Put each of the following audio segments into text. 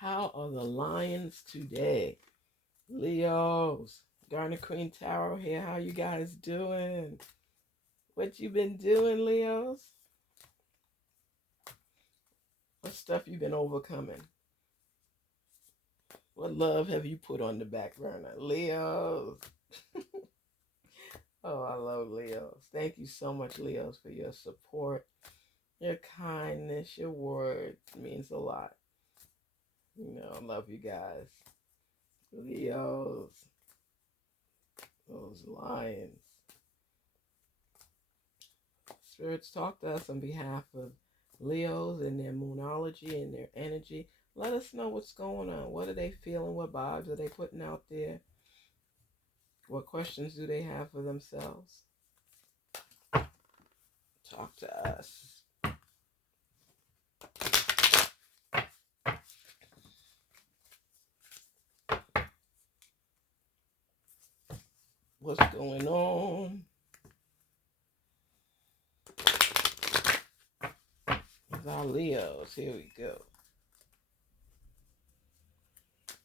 How are the lions today? Leos, Garnetqueentarot here. How you guys doing? What you been doing, Leos? What stuff you been overcoming? What love have you put on the back burner? Leos. Oh, I love Leos. Thank you so much, Leos, for your support, your kindness, your words. It means a lot. I love you guys. Leos. Those lions. Spirits, talk to us on behalf of Leos and their moonology and their energy. Let us know what's going on. What are they feeling? What vibes are they putting out there? What questions do they have for themselves? Talk to us. What's going on? With our Leos. Here we go.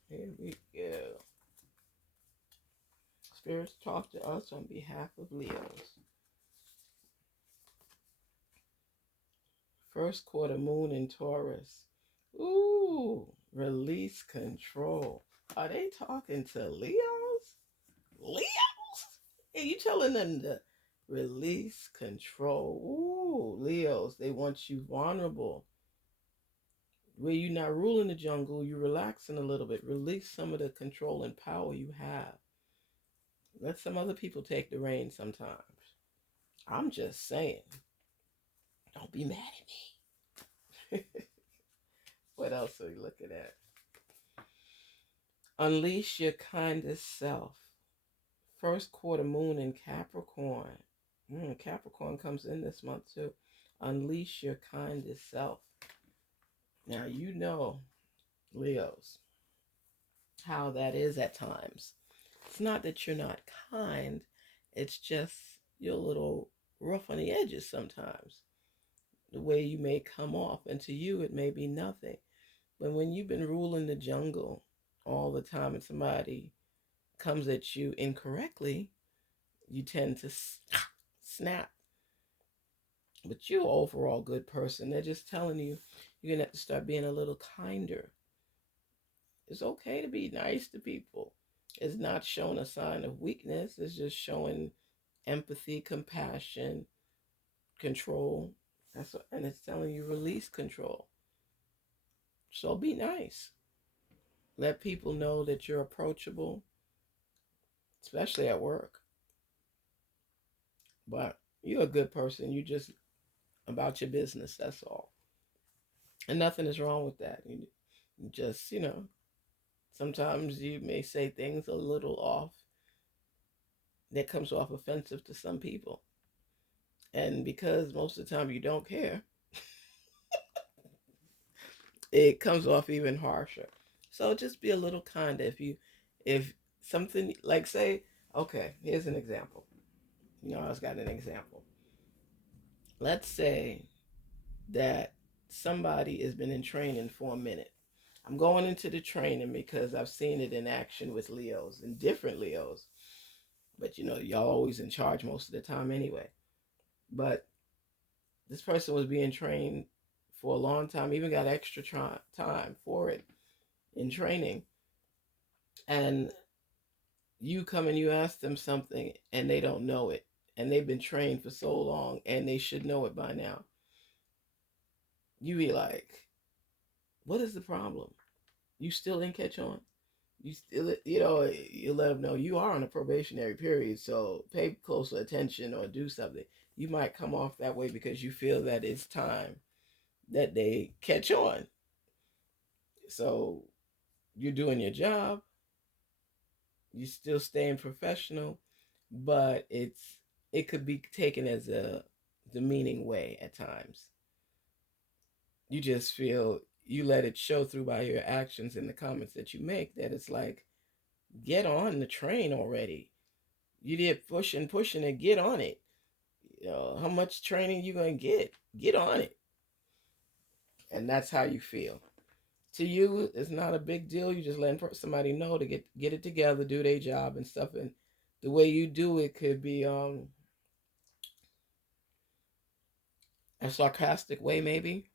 Here we go. Spirits, talk to us on behalf of Leos. First quarter moon in Taurus. Ooh, release control. Are they talking to Leos? Leos? Hey, you telling them to release control. Ooh, Leos, they want you vulnerable. Where you're not ruling the jungle, you're relaxing a little bit. Release some of the control and power you have. Let some other people take the reins sometimes. I'm just saying. Don't be mad at me. What else are we looking at? Unleash your kindest self. First quarter moon in Capricorn. Capricorn comes in this month too. Unleash your kindest self. Now you know, Leos, how that is at times. It's not that you're not kind. It's just you're a little rough on the edges sometimes. The way you may come off. And to you, it may be nothing. But when you've been ruling the jungle all the time and somebody comes at you incorrectly, you tend to snap. But you're an overall good person. They're just telling you you're going to have to start being a little kinder. It's okay to be nice to people. It's not showing a sign of weakness. It's just showing empathy, compassion, control. And it's telling you release control. So be nice. Let people know that you're approachable, especially at work. But you're a good person. You just about your business, that's all. And nothing is wrong with that. You just, sometimes you may say things a little off that comes off offensive to some people. And because most of the time you don't care, it comes off even harsher. So just be a little kinder. If something like say, okay, here's an example. I just got an example. Let's say that somebody has been in training for a minute. I'm going into the training because I've seen it in action with Leos and different Leos. But y'all always in charge most of the time anyway. But this person was being trained for a long time, even got extra time for it in training. And you come and you ask them something and they don't know it. And they've been trained for so long and they should know it by now. You be like, what is the problem? You still didn't catch on? You still, you let them know you are on a probationary period, so pay closer attention or do something. You might come off that way because you feel that it's time that they catch on. So you're doing your job, you're still staying professional, but it could be taken as a demeaning way at times. You just feel you let it show through by your actions and the comments that you make that it's like, get on the train already. You did pushing and get on it. How much training you gonna get? Get on it. And that's how you feel. To you, it's not a big deal. You just letting somebody know to get it together, do their job and stuff. And the way you do it could be a sarcastic way, maybe.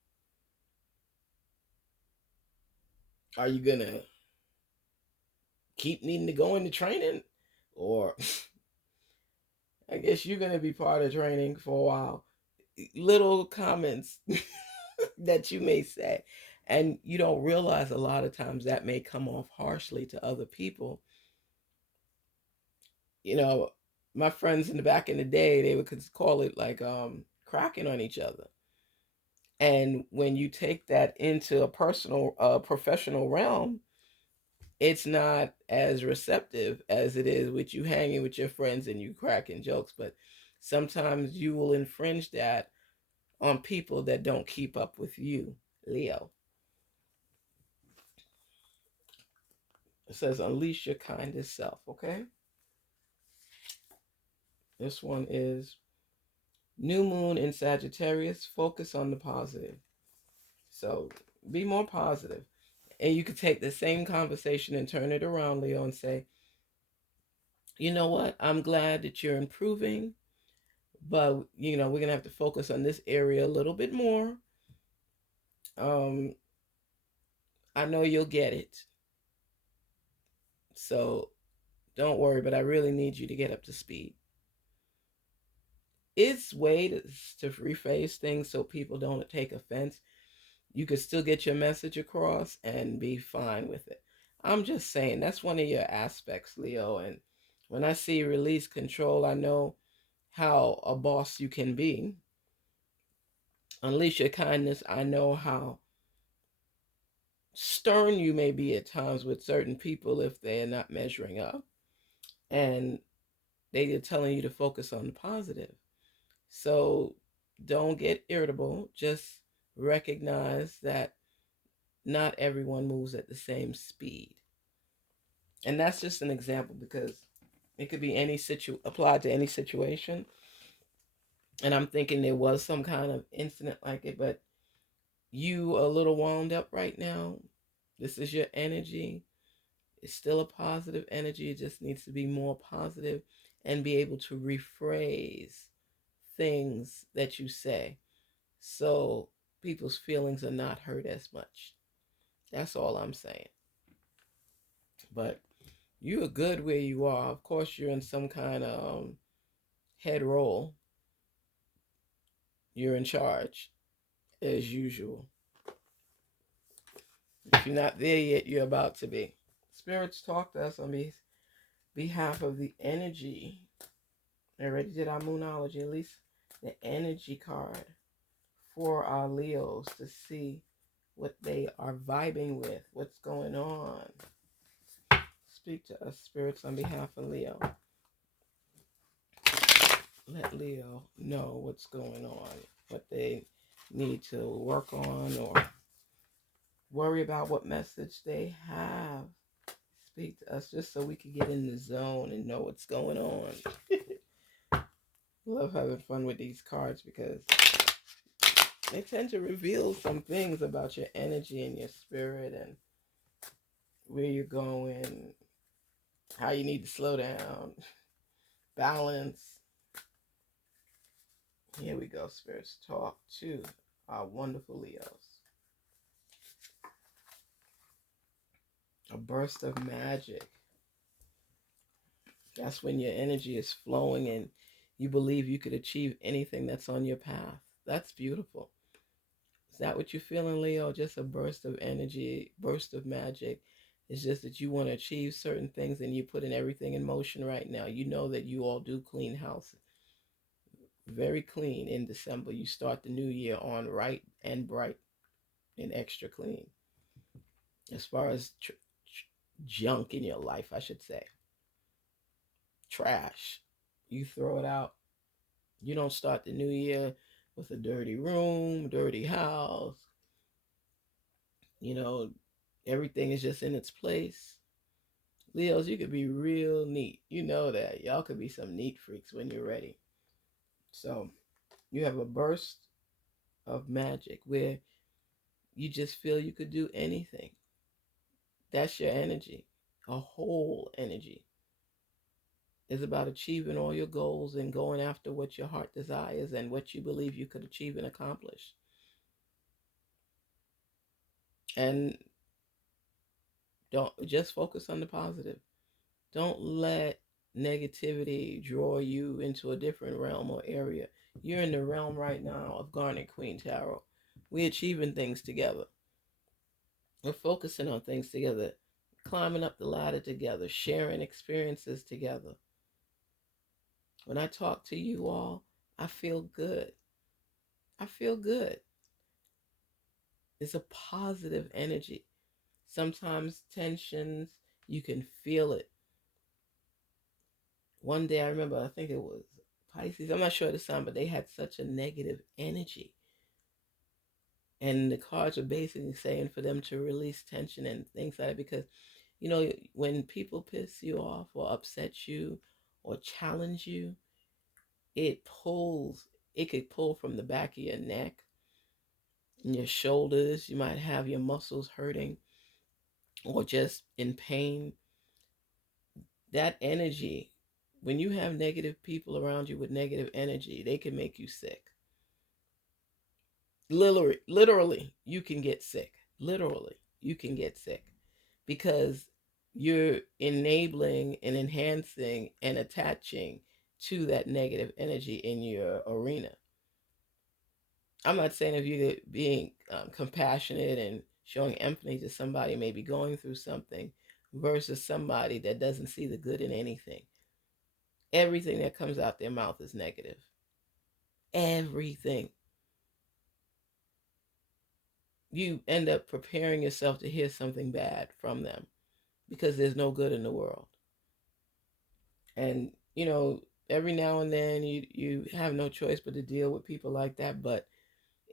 Are you gonna keep needing to go into training, or I guess you're gonna be part of training for a while? Little comments that you may say, and you don't realize a lot of times that may come off harshly to other people. You know, my friends in the back in the day, they would call it like cracking on each other. And when you take that into a personal, professional realm, it's not as receptive as it is with you hanging with your friends and you cracking jokes. But sometimes you will infringe that on people that don't keep up with you, Leo. It says unleash your kindest self, okay? This one is new moon in Sagittarius. Focus on the positive. So be more positive. And you could take the same conversation and turn it around, Leo, and say, you know what? I'm glad that you're improving, but we're gonna have to focus on this area a little bit more. Um, I know you'll get it. So don't worry, but I really need you to get up to speed. It's ways to rephrase things so people don't take offense. You could still get your message across and be fine with it. I'm just saying that's one of your aspects, Leo. And when I see release control, I know how a boss you can be. Unleash your kindness, I know how stern you may be at times with certain people if they're not measuring up. And they are telling you to focus on the positive. So don't get irritable. Just recognize that not everyone moves at the same speed. And that's just an example because it could be applied to any situation. And I'm thinking there was some kind of incident like it, but you are a little wound up right now. This is your energy. It's still a positive energy. It just needs to be more positive and be able to rephrase things that you say so people's feelings are not hurt as much. That's all I'm saying. But you are good where you are. Of course, you're in some kind of head role. You're in charge, as usual. If you're not there yet, you're about to be. Spirits talk to us on behalf of the energy. I already did our Moonology, at least the energy card for our Leos to see what they are vibing with, what's going on. Speak to us, spirits, on behalf of Leo. Let Leo know what's going on, what they need to work on or worry about, what message they have. Speak to us just so we can get in the zone and know what's going on. Love having fun with these cards because they tend to reveal some things about your energy and your spirit and where you're going, how you need to slow down, balance. Here we go, spirits. Talk to our wonderful Leos. A burst of magic. That's when your energy is flowing and you believe you could achieve anything that's on your path. That's beautiful. Is that what you're feeling, Leo? Just a burst of energy, burst of magic. It's just that you want to achieve certain things and you're putting everything in motion right now. You know that you all do clean house. Very clean in December. You start the new year on right and bright and extra clean. As far as junk in your life, I should say. Trash. You throw it out. You don't start the new year with a dirty room, dirty house. You know, everything is just in its place. Leos, you could be real neat. You know that. Y'all could be some neat freaks when you're ready. So, you have a burst of magic where You just feel you could do anything. That's your energy. A whole energy is about achieving all your goals and going after what your heart desires and what you believe you could achieve and accomplish. And don't just focus on the positive. Don't let negativity draw you into a different realm or area. You're in the realm right now of Garnetqueentarot. We're achieving things together. We're focusing on things together, climbing up the ladder together, sharing experiences together. When I talk to you all, I feel good. I feel good. It's a positive energy. Sometimes tensions, you can feel it. One day I remember, I think it was Pisces, I'm not sure of the sign, but they had such a negative energy. And the cards are basically saying for them to release tension and things like that because, when people piss you off or upset you or challenge you, it pulls, it could pull from the back of your neck and your shoulders. You might have your muscles hurting or just in pain. That energy, when you have negative people around you with negative energy, they can make you sick. Literally, you can get sick. Literally, you can get sick because you're enabling and enhancing and attaching to that negative energy in your arena. I'm not saying if you're being compassionate and showing empathy to somebody maybe going through something versus somebody that doesn't see the good in anything. Everything that comes out their mouth is negative. Everything. You end up preparing yourself to hear something bad from them because there's no good in the world. And, every now and then you have no choice but to deal with people like that. But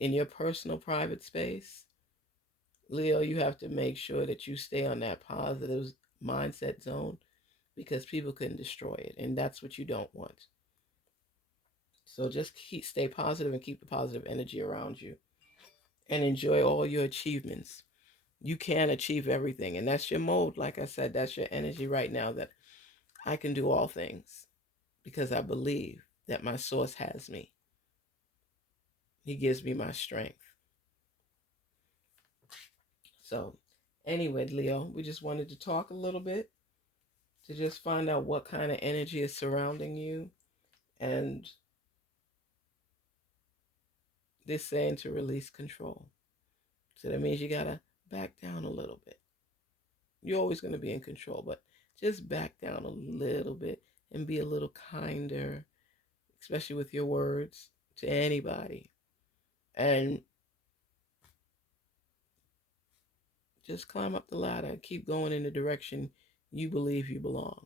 in your personal private space, Leo, you have to make sure that you stay on that positive mindset zone because people can destroy it. And that's what you don't want. So just stay positive and keep the positive energy around you and enjoy all your achievements. You can achieve everything. And that's your mode. Like I said, that's your energy right now, that I can do all things because I believe that my source has me. He gives me my strength. So anyway, Leo, we just wanted to talk a little bit to just find out what kind of energy is surrounding you. And this saying to release control. So that means you got to back down a little bit. You're always going to be in control, but just back down a little bit and be a little kinder, especially with your words to anybody. And just climb up the ladder and keep going in the direction you believe you belong,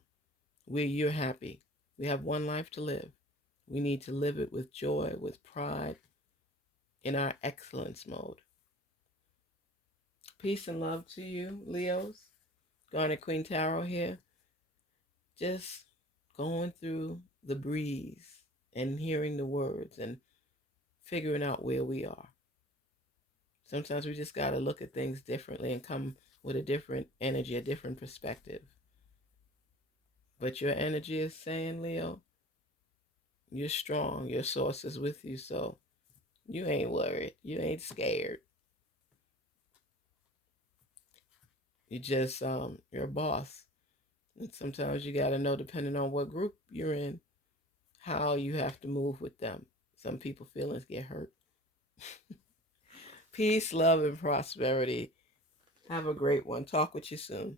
where you're happy. We have one life to live. We need to live it with joy, with pride, in our excellence mode. Peace and love to you, Leos. Garnetqueentarot here. Just going through the breeze and hearing the words and figuring out where we are. Sometimes we just got to look at things differently and come with a different energy, a different perspective. But your energy is saying, Leo, you're strong. Your source is with you, so you ain't worried. You ain't scared. You just you're a boss. And sometimes you gotta know, depending on what group you're in, how you have to move with them. Some people feelings get hurt. Peace, love, and prosperity. Have a great one. Talk with you soon.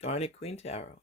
Garnet Queen Tarot.